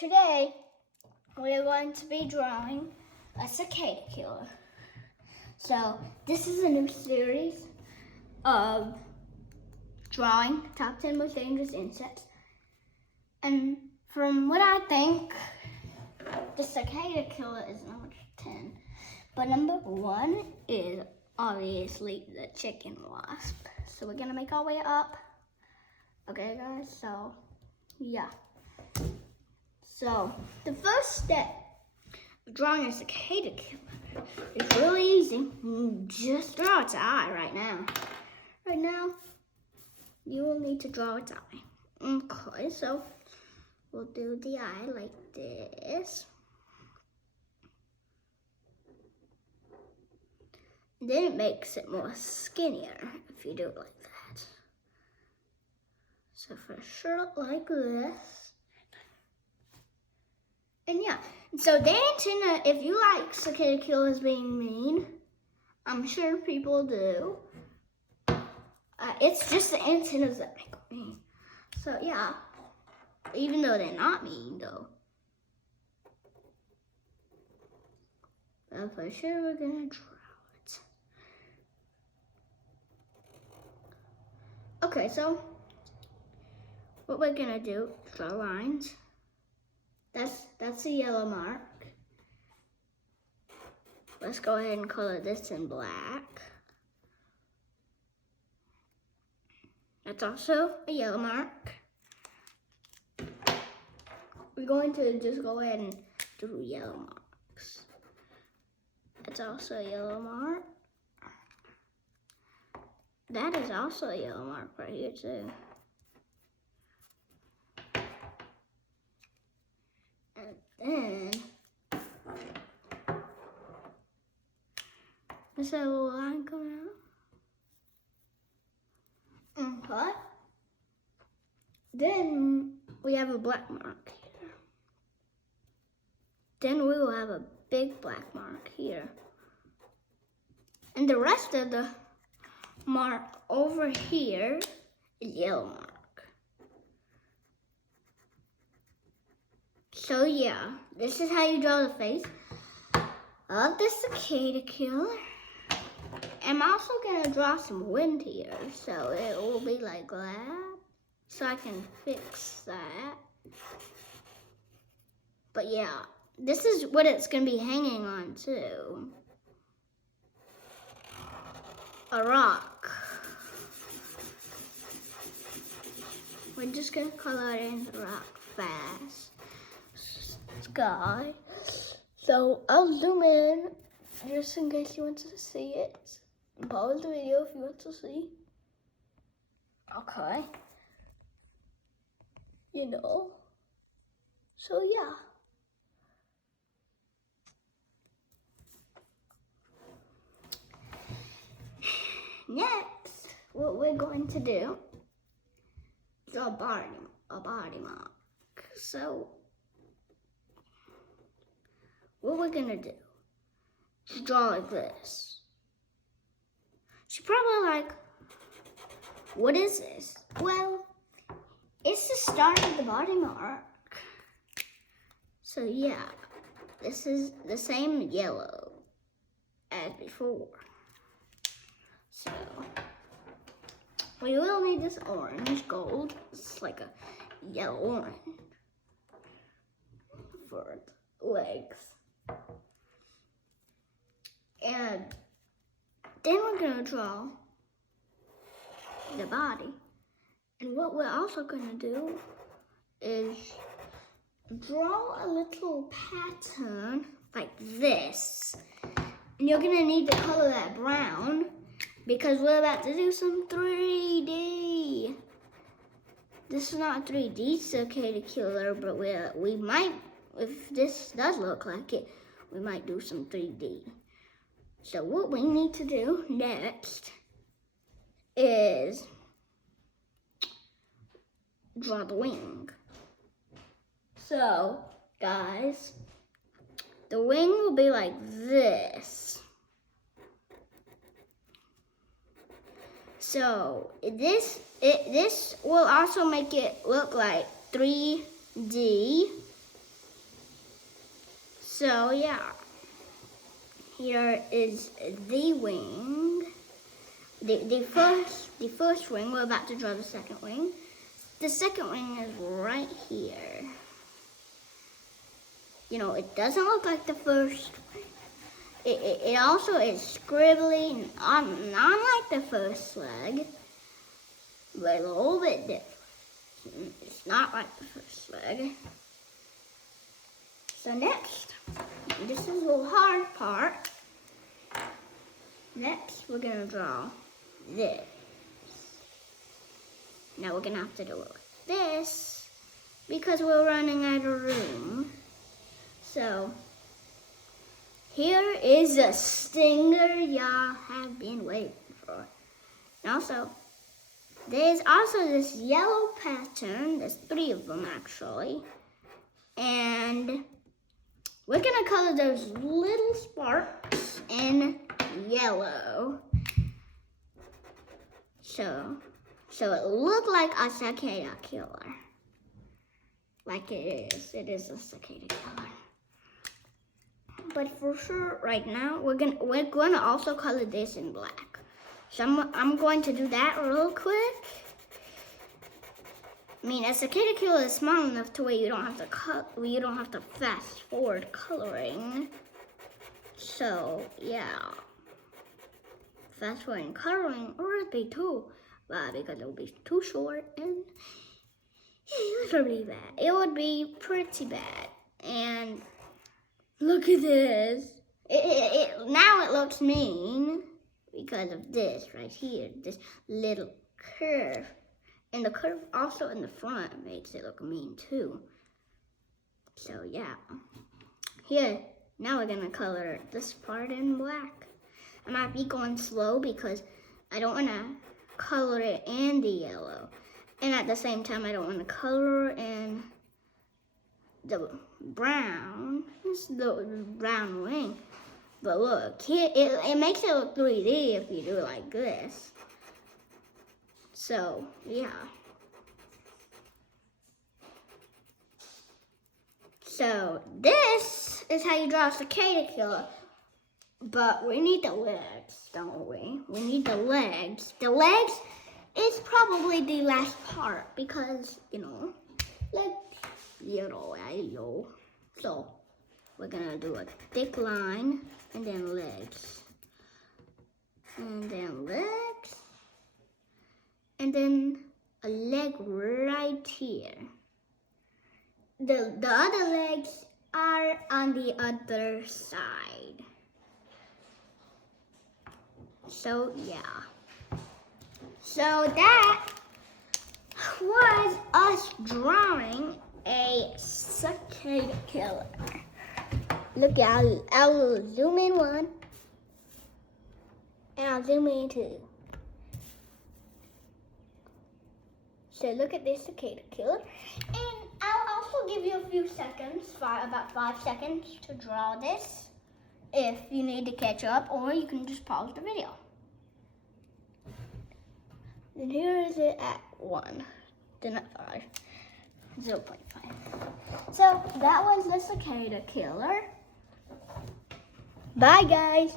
Today, we are going to be drawing a cicada killer. So, this is a new series of drawing top 10 most dangerous insects. And from what I think, the cicada killer is number 10. But number 1 is obviously the chicken wasp. So we're gonna make our way up. Okay guys, so yeah. So the first step of drawing a cicada killer is really easy. Just draw its eye right now. Right now, you will need to draw its eye. Okay, so we'll do the eye like this. Then it makes it more skinnier if you do it like that. So for sure like this. And yeah, so the antenna, if you like cicada killers being mean, I'm sure people do. It's just the antennas that make them mean. So yeah, even though they're not mean though. But for sure we're gonna draw it. Okay, so what we're gonna do is draw lines. That's a yellow mark. Let's go ahead and color this in black. That's also a yellow mark. We're going to just go ahead and do yellow marks. That's also a yellow mark. That is also a yellow mark right here too. And then there's a little line coming out. Okay. Then we have a black mark here. Then we will have a big black mark here. And the rest of the mark over here is yellow mark. So yeah, this is how you draw the face of the cicada killer. I'm also gonna draw some wind here, so it will be like that. So I can fix that. But yeah, this is what it's gonna be hanging on too. A rock. We're just gonna color in the rock fast. Sky. So I'll zoom in just in case you want to see it. And pause the video if you want to see. Okay. You know. So yeah. Next, what we're going to do is a body mark. So what we're gonna do is draw like this. She's probably like, what is this? Well, it's the start of the body mark. So yeah, this is the same yellow as before. So we will need this orange gold. It's like a yellow orange for the legs. And then we're gonna draw the body. And what we're also gonna do is draw a little pattern like this. And you're gonna need to color that brown because we're about to do some 3D. This is not a 3D cicada killer, but we might, if this does look like it, we might do some 3D. So what we need to do next is draw the wing. So, guys, the wing will be like this. So this will also make it look like 3D So yeah, here is the wing. The first wing. We're about to draw the second wing. The second wing is right here. You know, it doesn't look like the first wing. It also is scribbly, not like the first leg, but a little bit different. It's not like the first leg. So next, this is a little hard part. Next, we're gonna draw this. Now we're gonna have to do it like this because we're running out of room. So here is a stinger y'all have been waiting for. And also, there's also this yellow pattern. There's 3 of them actually. And we're gonna color those little sparks in yellow. So it looked like a cicada killer. Like it is a cicada killer. But for sure, right now, we're gonna also color this in black. So I'm going to do that real quick. I mean, a cicada killer is small enough to where you don't have to fast forward coloring. So yeah, fast forwarding coloring would be too bad because it would be too short and it would be bad. It would be pretty bad. And look at this. Now it looks mean because of this right here, this little curve. And the curve also in the front makes it look mean too. So yeah. Here, now we're gonna color this part in black. I might be going slow because I don't wanna color it in the yellow. And at the same time, I don't wanna color in the brown. It's the brown wing. But look, here, it makes it look 3D if you do it like this. So, yeah. So, this is how you draw a cicada killer. But we need the legs, don't we? We need the legs. The legs is probably the last part because, legs, So, we're gonna do a thick line and then legs. And then legs. And then a leg right here. The other legs are on the other side. So yeah. So that was us drawing a cicada killer. Look, I'll zoom in 1. And I'll zoom in 2. So look at this cicada killer. And I'll also give you a few seconds, about 5 seconds to draw this if you need to catch up, or you can just pause the video. And here is it at 1, then at 5, 0.5. So that was the cicada killer. Bye guys.